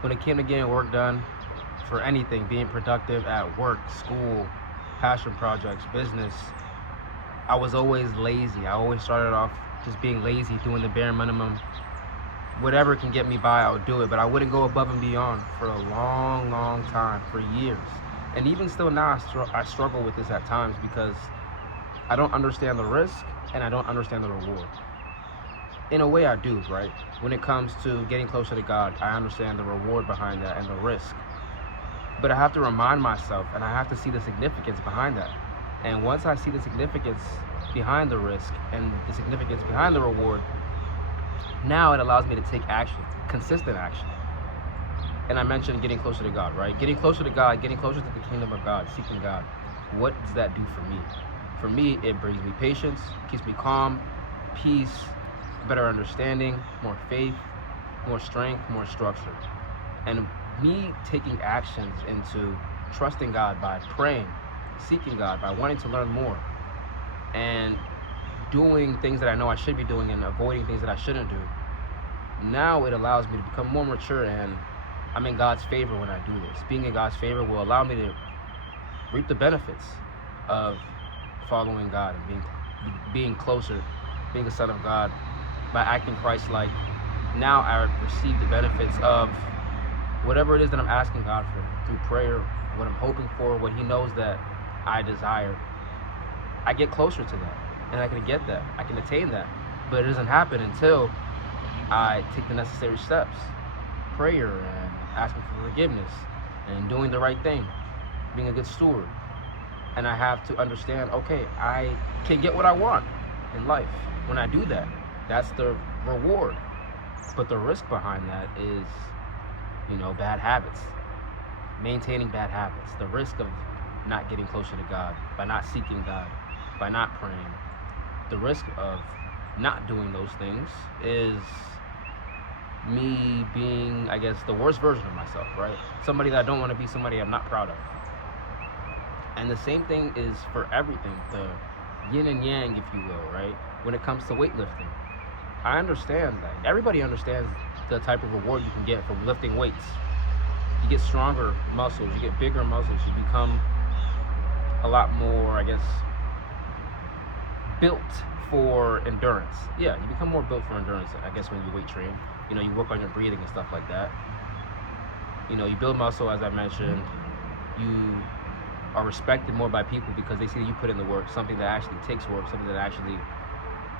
when it came to getting work done for anything, being productive at work, school, passion projects, business, I was always lazy. I always started off just being lazy, doing the bare minimum. Whatever can get me by, I would do it, but I wouldn't go above and beyond for a long, long time, for years. And even still now, I struggle with this at times because I don't understand the risk and I don't understand the reward. In a way, I do, right? When it comes to getting closer to God, I understand the reward behind that and the risk. But I have to remind myself and I have to see the significance behind that. And once I see the significance behind the risk and the significance behind the reward, now it allows me to take action, consistent action. And I mentioned getting closer to God, right? Getting closer to God, getting closer to the kingdom of God, seeking God. What does that do for me? For me, it brings me patience, keeps me calm, peace, better understanding, more faith, more strength, more structure. And me taking actions into trusting God by praying, seeking God, by wanting to learn more, and doing things that I know I should be doing and avoiding things that I shouldn't do. Now it allows me to become more mature and I'm in God's favor when I do this. Being in God's favor will allow me to reap the benefits of following God and being closer, being a son of God, by acting Christ-like. Now I receive the benefits of whatever it is that I'm asking God for through prayer, what I'm hoping for, what He knows that I desire. I get closer to that, and I can get that, I can attain that, but it doesn't happen until I take the necessary steps, prayer and asking for forgiveness and doing the right thing, being a good steward. And I have to understand, okay, I can get what I want in life when I do that. That's the reward. But the risk behind that is, bad habits, maintaining bad habits, the risk of not getting closer to God, by not seeking God, by not praying. The risk of not doing those things is me being, I guess, the worst version of myself, right? Somebody that I don't want to be, somebody I'm not proud of. And the same thing is for everything, the yin and yang, if you will, right? When it comes to weightlifting, I understand that. Everybody understands the type of reward you can get from lifting weights. You get stronger muscles, you get bigger muscles, you become a lot more, I guess, built for endurance. Yeah, you become more built for endurance, I guess, when you weight train. You work on your breathing and stuff like that. You build muscle, as I mentioned. You are respected more by people because they see that you put in the work, something that actually takes work, something that actually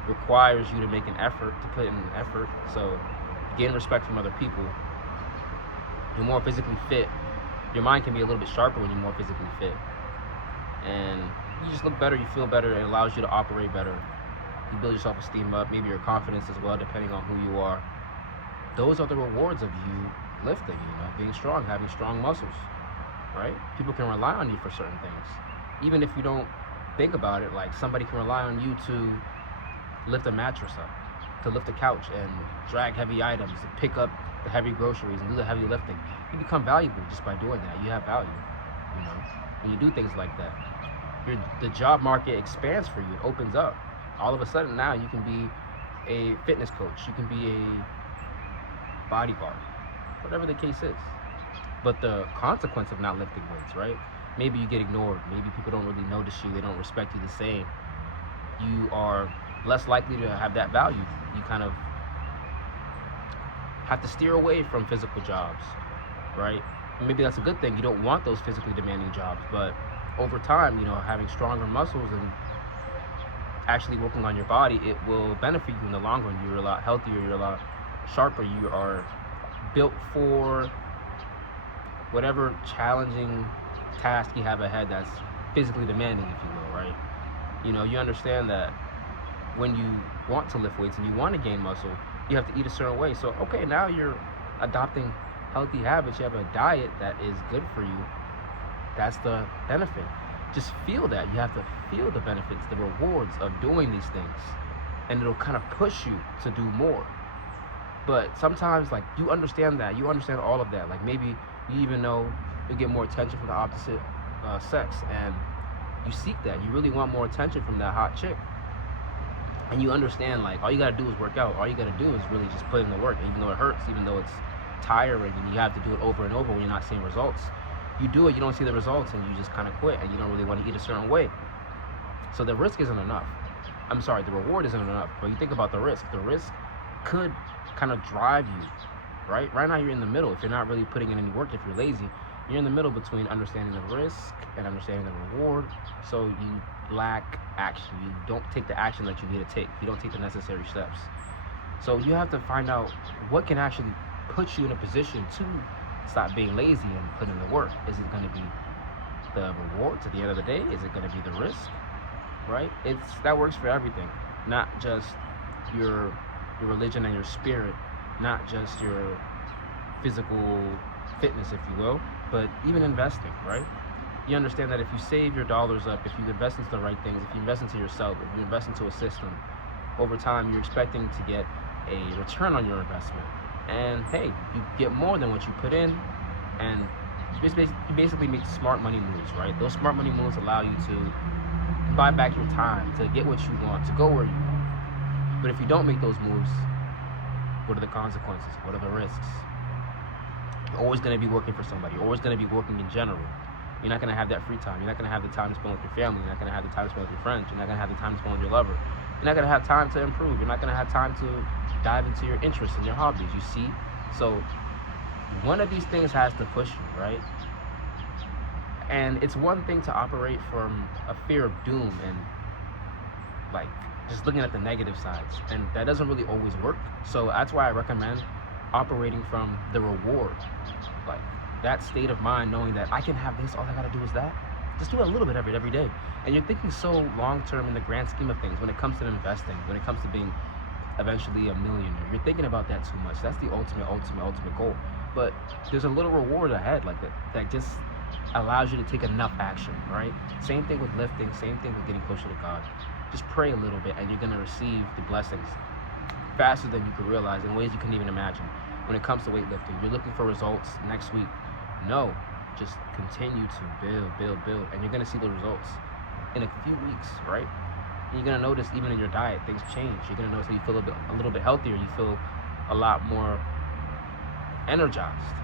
requires you to make an effort, to put in an effort. So you gain respect from other people. You're more physically fit. Your mind can be a little bit sharper when you're more physically fit. And you just look better, you feel better, it allows you to operate better. You build your self-esteem up, maybe your confidence as well, depending on who you are. Those are the rewards of you lifting, being strong, having strong muscles, right? People can rely on you for certain things. Even if you don't think about it, like somebody can rely on you to lift a mattress up, to lift a couch and drag heavy items, to pick up the heavy groceries and do the heavy lifting. You become valuable just by doing that. You have value, when you do things like that. The job market expands for you, it opens up. All of a sudden now you can be a fitness coach, you can be a bodyguard, whatever the case is. But the consequence of not lifting weights, right? Maybe you get ignored, maybe people don't really notice you, they don't respect you the same. You are less likely to have that value. You kind of have to steer away from physical jobs, right? Maybe that's a good thing. You don't want those physically demanding jobs, but over time, having stronger muscles and actually working on your body, it will benefit you in the long run. You're a lot healthier, you're a lot sharper, you are built for whatever challenging task you have ahead that's physically demanding, if you will, right? You understand that when you want to lift weights and you want to gain muscle, you have to eat a certain way. So, okay, now you're adopting healthy habits, you have a diet that is good for you. That's the benefit. Just feel that. You have to feel the benefits, the rewards of doing these things. And it'll kind of push you to do more. But sometimes, like, you understand that. You understand all of that. Like, maybe you even know you get more attention from the opposite sex. And you seek that. You really want more attention from that hot chick. And you understand, like, all you got to do is work out. All you got to do is really just put in the work. Even though it hurts, even though it's tiring and you have to do it over and over when you're not seeing results. You do it, you don't see the results, and you just kind of quit, and you don't really want to eat a certain way. So the risk isn't enough. I'm sorry, the reward isn't enough. But you think about the risk. The risk could kind of drive you, right? Right now you're in the middle. If you're not really putting in any work, if you're lazy, you're in the middle between understanding the risk and understanding the reward. So you lack action. You don't take the action that you need to take. You don't take the necessary steps. So you have to find out what can actually put you in a position to stop being lazy and put in the work. Is it going to be the rewards at the end of the day? Is it going to be the risk? Right? That works for everything, not just your religion and your spirit, not just your physical fitness, if you will, but even investing, right? You understand that if you save your dollars up, if you invest into the right things, if you invest into yourself, if you invest into a system, over time you're expecting to get a return on your investment. And hey, you get more than what you put in, and you basically make smart money moves, right? Those smart money moves allow you to buy back your time, to get what you want, to go where you want. But if you don't make those moves, what are the consequences? What are the risks? You're always going to be working for somebody. You're always going to be working in general. You're not going to have that free time. You're not going to have the time to spend with your family. You're not going to have the time to spend with your friends. You're not going to have the time to spend with your lover. You're not going to have time to improve. You're not going to have time to dive into your interests and your hobbies, you see? So one of these things has to push you, right? And it's one thing to operate from a fear of doom and like just looking at the negative sides, and that doesn't really always work. So that's why I recommend operating from the reward, like that state of mind, knowing that I can have this, all I gotta do is that. Just do it a little bit every day. And you're thinking so long term in the grand scheme of things when it comes to investing, when it comes to being eventually a millionaire. You're thinking about that too much. That's the ultimate goal. But there's a little reward ahead like that just allows you to take enough action, right? Same thing with lifting, same thing with getting closer to God. Just pray a little bit and you're going to receive the blessings faster than you could realize, in ways you couldn't even imagine. When it comes to weightlifting, you're looking for results next week. No, just continue to build, and you're going to see the results in a few weeks, right? And you're going to notice even in your diet, things change. You're going to notice that you feel a little bit healthier. You feel a lot more energized.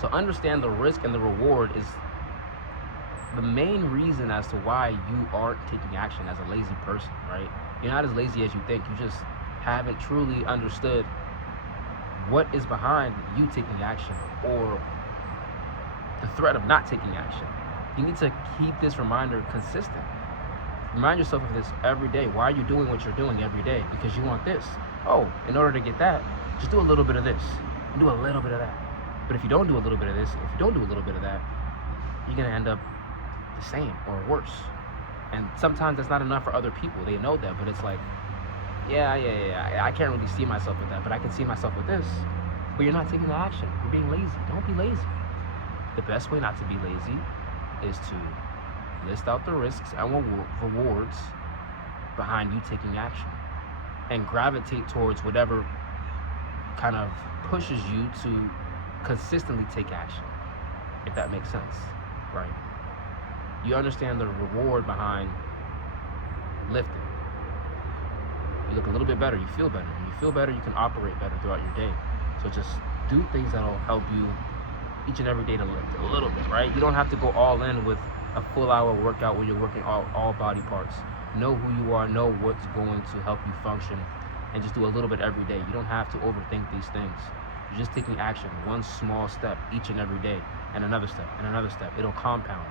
So understand the risk and the reward is the main reason as to why you aren't taking action as a lazy person, right? You're not as lazy as you think. You just haven't truly understood what is behind you taking action, or the threat of not taking action. You need to keep this reminder consistent. Remind yourself of this every day. Why are you doing what you're doing every day? Because you want this. Oh, in order to get that, just do a little bit of this and do a little bit of that. But if you don't do a little bit of this, if you don't do a little bit of that, you're going to end up the same or worse. And sometimes that's not enough for other people. They know that, but it's like, yeah, I can't really see myself with that, but I can see myself with this. But you're not taking the action. You're being lazy. Don't be lazy. The best way not to be lazy is to list out the risks and rewards behind you taking action, and gravitate towards whatever kind of pushes you to consistently take action, if that makes sense, right? You understand the reward behind lifting. You look a little bit better, you feel better. When you feel better, you can operate better throughout your day. So just do things that'll help you each and every day to lift a little bit, right? You don't have to go all in with a full hour workout where you're working all body parts. Know who you are, know what's going to help you function, and just do a little bit every day. You don't have to overthink these things. You're just taking action, one small step each and every day, and another step, and another step. It'll compound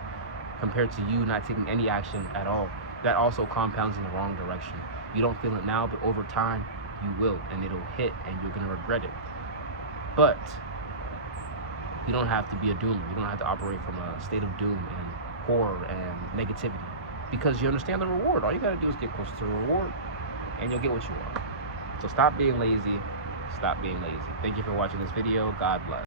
compared to you not taking any action at all. That also compounds in the wrong direction. You don't feel it now, but over time, you will, and it'll hit, and you're gonna regret it. But you don't have to be a doomer. You don't have to operate from a state of doom and horror and negativity, because you understand the reward. All you gotta do is get closer to the reward, and you'll get what you want. So stop being lazy. Stop being lazy. Thank you for watching this video. God bless.